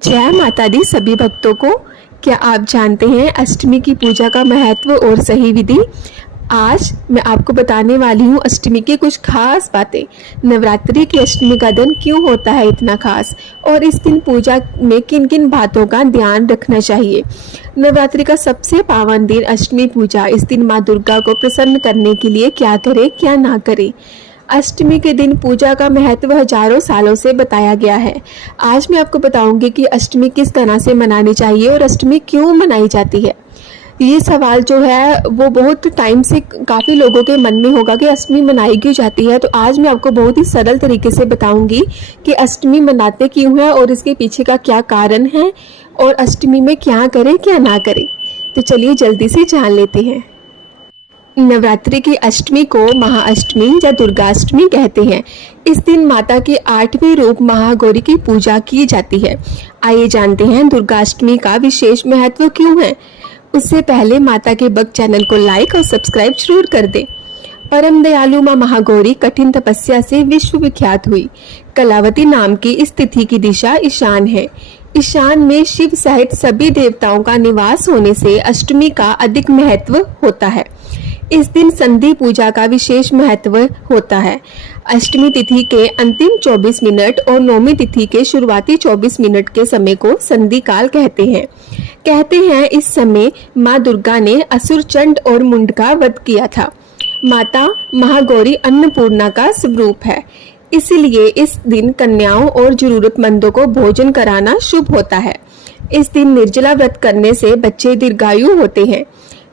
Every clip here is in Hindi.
जय माता दी सभी भक्तों को। क्या आप जानते हैं अष्टमी की पूजा का महत्व और सही विधि? आज मैं आपको बताने वाली हूँ अष्टमी की कुछ खास बातें। नवरात्रि की अष्टमी का दिन क्यों होता है इतना खास, और इस दिन पूजा में किन किन बातों का ध्यान रखना चाहिए। नवरात्रि का सबसे पावन दिन अष्टमी पूजा। इस दिन माँ दुर्गा को प्रसन्न करने के लिए क्या करें क्या ना करें। अष्टमी के दिन पूजा का महत्व हजारों सालों से बताया गया है। आज मैं आपको बताऊंगी कि अष्टमी किस तरह से मनानी चाहिए और अष्टमी क्यों मनाई जाती है। ये सवाल जो है वो बहुत टाइम से काफ़ी लोगों के मन में होगा कि अष्टमी मनाई क्यों जाती है। तो आज मैं आपको बहुत ही सरल तरीके से बताऊंगी कि अष्टमी मनाते क्यों है और इसके पीछे का क्या कारण है, और अष्टमी में क्या करें क्या ना करें। तो चलिए जल्दी से जान लेते हैं। नवरात्रि की अष्टमी को महाअष्टमी या दुर्गाष्टमी कहते हैं। इस दिन माता के 8वें रूप महागौरी की पूजा की जाती है। आइए जानते हैं दुर्गाष्टमी का विशेष महत्व क्यों है। उससे पहले माता के भक्त चैनल को लाइक और सब्सक्राइब जरूर कर दें। परम दयालु माँ महागौरी कठिन तपस्या से विश्व विख्यात हुई। कलावती नाम की इस तिथि की दिशा ईशान है। ईशान में शिव सहित सभी देवताओं का निवास होने से अष्टमी का अधिक महत्व होता है। इस दिन संधि पूजा का विशेष महत्व होता है। अष्टमी तिथि के अंतिम 24 मिनट और नौमी तिथि के शुरुआती 24 मिनट के समय को संधि काल कहते हैं। इस समय माँ दुर्गा ने असुर चंड और मुंड का वध किया था। माता महागौरी अन्नपूर्णा का स्वरूप है, इसलिए इस दिन कन्याओं और जरूरतमंदों को भोजन कराना शुभ होता है। इस दिन निर्जला व्रत करने से बच्चे दीर्घायु होते हैं।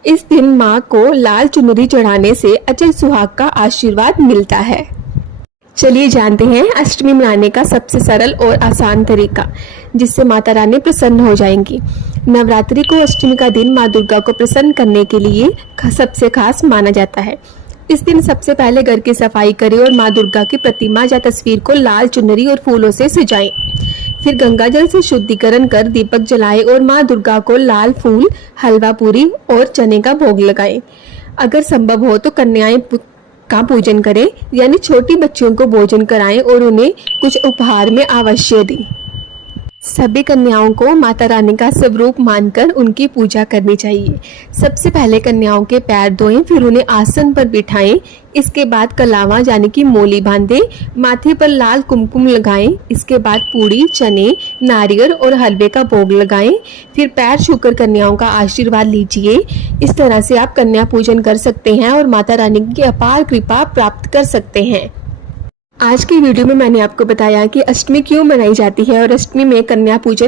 इस दिन माँ को लाल चुनरी चढ़ाने से अचल सुहाग का आशीर्वाद मिलता है। चलिए जानते हैं अष्टमी मनाने का सबसे सरल और आसान तरीका, जिससे माता रानी प्रसन्न हो जाएंगी। नवरात्रि को अष्टमी का दिन माँ दुर्गा को प्रसन्न करने के लिए सबसे खास माना जाता है। इस दिन सबसे पहले घर की सफाई करें और माँ दुर्गा की प्रतिमा या तस्वीर को लाल चुनरी और फूलों से सजाएं। फिर गंगा जल से शुद्धिकरण कर दीपक जलाएं और माँ दुर्गा को लाल फूल, हलवा पूरी और चने का भोग लगाएं। अगर संभव हो तो कन्याएं का पूजन करें, यानी छोटी बच्चियों को भोजन कराएं और उन्हें कुछ उपहार में अवश्य दें। सभी कन्याओं को माता रानी का स्वरूप मानकर उनकी पूजा करनी चाहिए। सबसे पहले कन्याओं के पैर धोएं, फिर उन्हें आसन पर बिठाएं। इसके बाद कलावा यानी कि मोली बांधें, माथे पर लाल कुमकुम लगाएं। इसके बाद पूड़ी, चने, नारियल और हलवे का भोग लगाएं। फिर पैर छूकर कन्याओं का आशीर्वाद लीजिए। इस तरह से आप कन्या पूजन कर सकते हैं और माता रानी की अपार कृपा प्राप्त कर सकते हैं। आज की वीडियो में मैंने आपको बताया कि अष्टमी क्यों मनाई जाती है और अष्टमी में कन्या पूजन